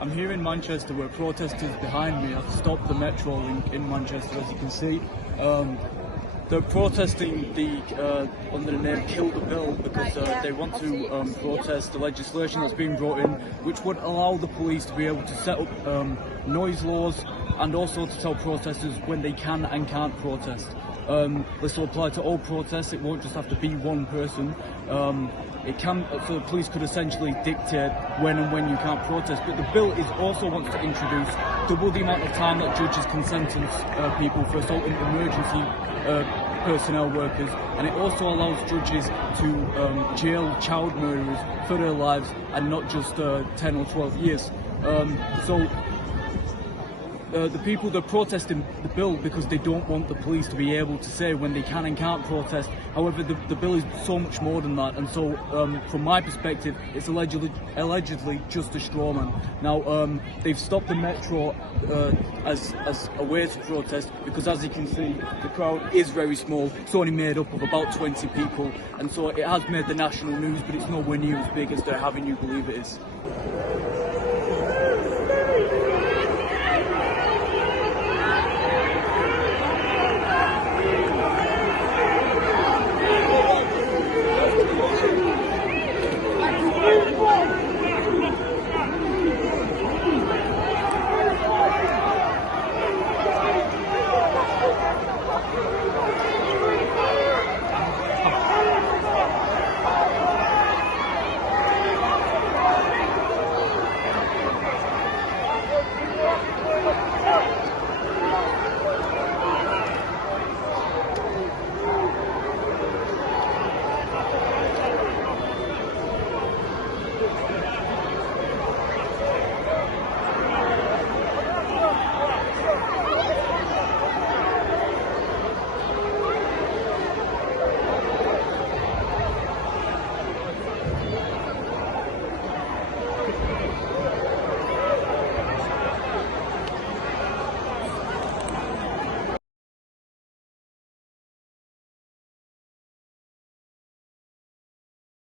I'm here in Manchester where protesters behind me have stopped the metro link in Manchester, as you can see. They're protesting under the name Kill the Bill because they want to protest the legislation that's being brought in, which would allow the police to be able to set up noise laws and also to tell protesters when they can and can't protest. This will apply to all protests. It won't just have to be one person. So the police could essentially dictate when you can't protest. But the bill also wants to introduce double the amount of time that judges can sentence people for assaulting emergency personnel workers, and it also allows judges to jail child murderers for their lives and not just 10 or 12 years. The people, they're protesting the bill because they don't want the police to be able to say when they can and can't protest. However, the bill is so much more than that, and so from my perspective, it's allegedly just a straw man. Now, they've stopped the metro as a way to protest because, as you can see, the crowd is very small. It's only made up of about 20 people, and so it has made the national news, but it's nowhere near as big as they're having you believe it is.